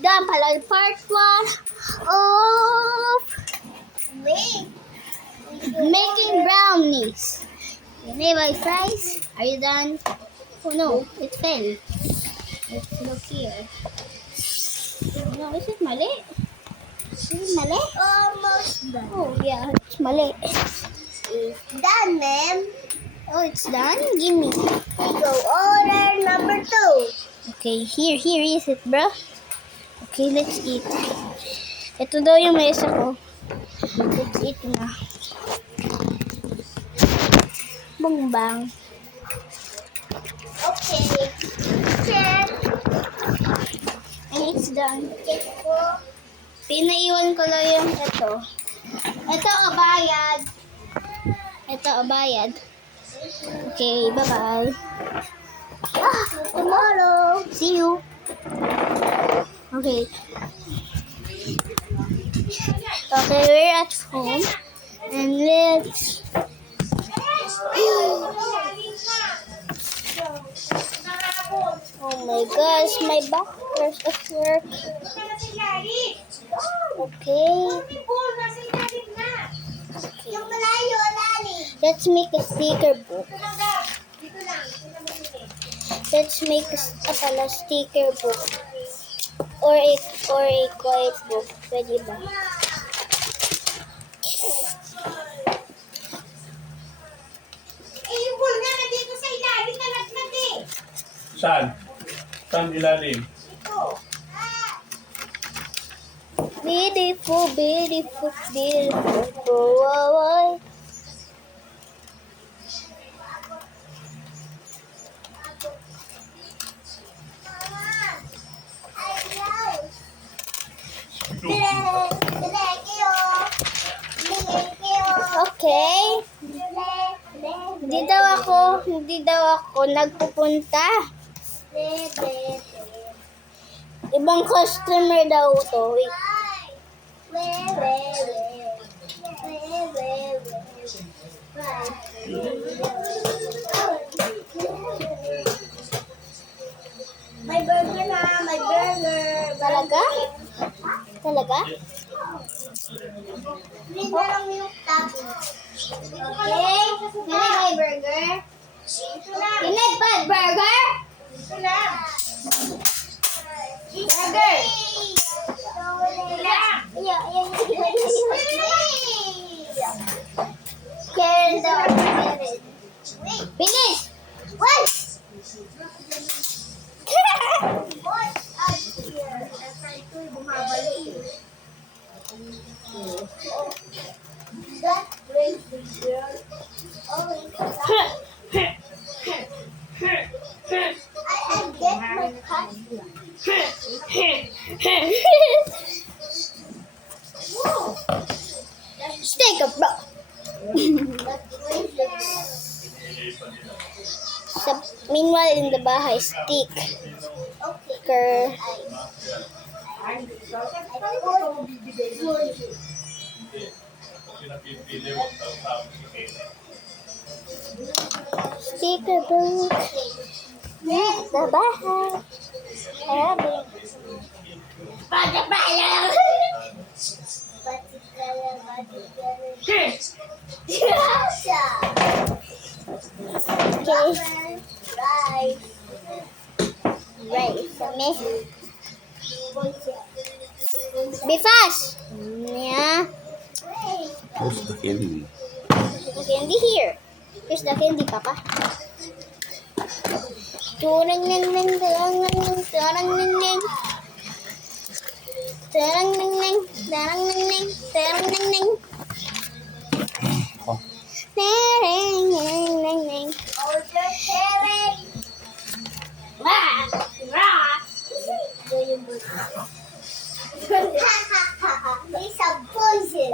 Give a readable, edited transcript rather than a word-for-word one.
done pala yung part 1 of making brownies. Anyway, guys, are you done? Oh no, it fell. Let's look here. No, is it mali? Is it mali? Almost done. Oh yeah, it's mali. It's done, ma'am. Oh, it's done? Give me. So, order number 2. Okay, here is it, bro. Okay, let's eat. Ito daw yung mesa ko. Let's eat na. Bungbang. Okay. Check. And it's done. Check po. Pinaiwan ko lang yung ito. Ito, bayad. Ito, bayad. Okay, bye-bye. Tomorrow. See you. Okay. Okay, we're at home. And let's... Oh my gosh, my back hurts at work. Okay. Yung malayo, lali. Let's make a sticker book. Let's make a sticker book. Or a quiet book. Pwede ba? Yung ball nga nandito sa ilalim na naglag eh. Saan? Saan ilalim? Ito. Beautiful, beautiful, beautiful. Wow. Okay. Hindi daw ako nagpupunta. Ibang customer daw to. Wait. May burger na, may burger. Talaga? Talaga? Hindi na lang yung topping. Okay. May burger. Ito lang. Inay ba burger? Ito lang. Burger. Ito lang. Karen daw. Bilis! Wait! That crazy girl. Oh my God. I get my cut. Steak up, bro. That crazy Meanwhile, in the bahay, stick. Okay. Pinapipili mo ang tao sa kanya. Sticker book. The bahay. Sabi. Okay. Right. Kami. Be fast. Yeah. Where's the candy? The candy here. Here's the candy, Papa. Turang nang nang tarang nang nang tarang nang nang tarang nang nang tarang nang nang tarang nang nang tarang nang nang nang. Order Karen. Wah! Wah! It's a poison.